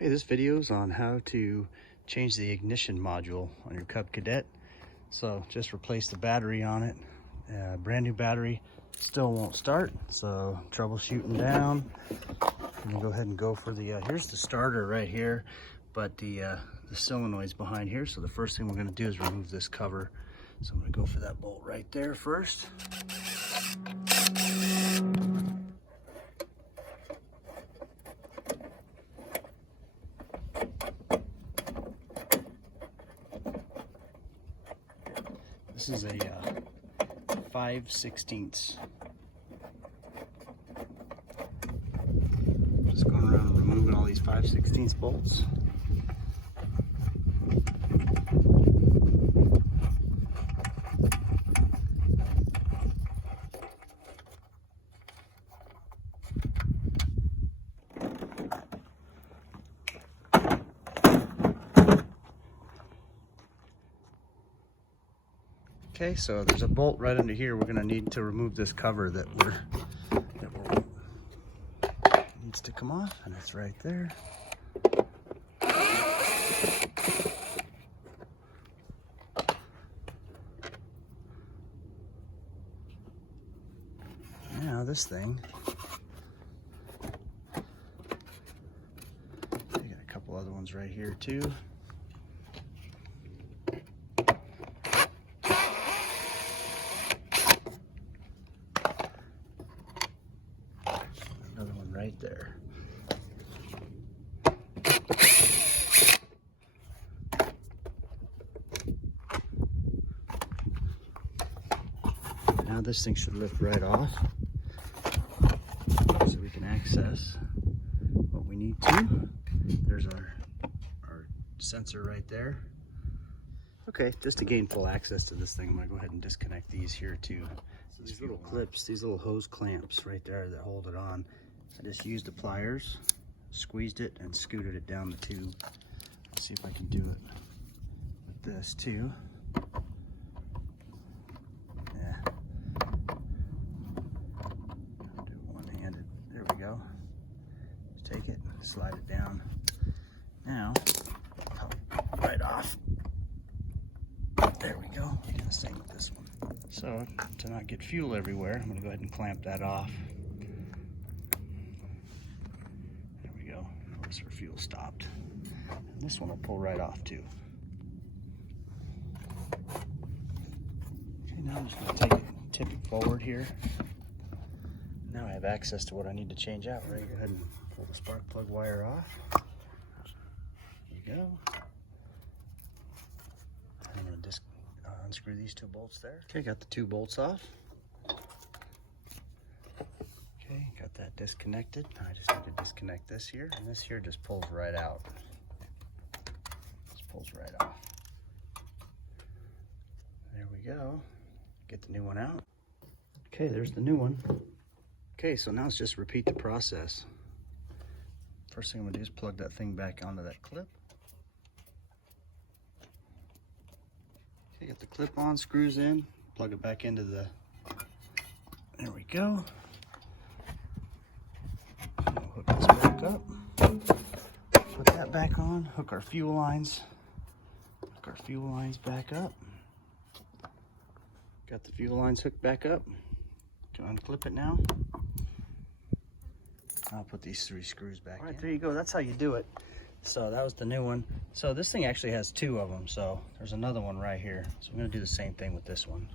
Hey, this video is on how to change the ignition module on your Cub Cadet. So just replace the battery on it. Brand new battery, still won't start. So troubleshooting down. I'm gonna go ahead and go for the, here's the starter right here, but the solenoid's behind here. So the first thing we're gonna do is remove this cover. So I'm gonna go for that bolt right there first. This is a 5/16. Just going around and removing all these 5/16 bolts. Okay, so there's a bolt right under here. We're gonna need to remove this cover that needs to come off, and it's right there. Now this thing, I got a couple other ones right here too. Another one right there. Now this thing should lift right off, so we can access what we need to. There's our sensor right there. Okay, just to gain full access to this thing, I'm gonna go ahead and disconnect these here too. So these little clips, these little hose clamps right there that hold it on, I just used the pliers, squeezed it, and scooted it down the tube. Let's see if I can do it with this too. Yeah. I'll do it one-handed. There we go. Just take it, slide it down. Now, pop it right off. There we go. You do the same with this one. So, to not get fuel everywhere, I'm gonna go ahead and clamp that off. There we go. Notice our fuel stopped. And this one will pull right off too. Okay, now I'm just gonna take it and tip it forward here. Now I have access to what I need to change out. Right, go ahead and pull the spark plug wire off. There you go. I'm gonna just unscrew these two bolts there. Okay, got the two bolts off. Okay, got that disconnected. Now I just need to disconnect this here, and this here just pulls right out. Just pulls right off. There we go. Get the new one out. Okay, there's the new one. Okay, so now let's just repeat the process. First thing I'm gonna do is plug that thing back onto that clip. Okay, get the clip on, screws in, plug it back into the, there we go. We'll hook this back up, put that back on, hook our fuel lines back up. Got the fuel lines hooked back up. Can unclip it now. I'll put these three screws back in. All right, there you go. That's how you do it. So that was the new one. So this thing actually has two of them. So there's another one right here. So we're gonna do the same thing with this one.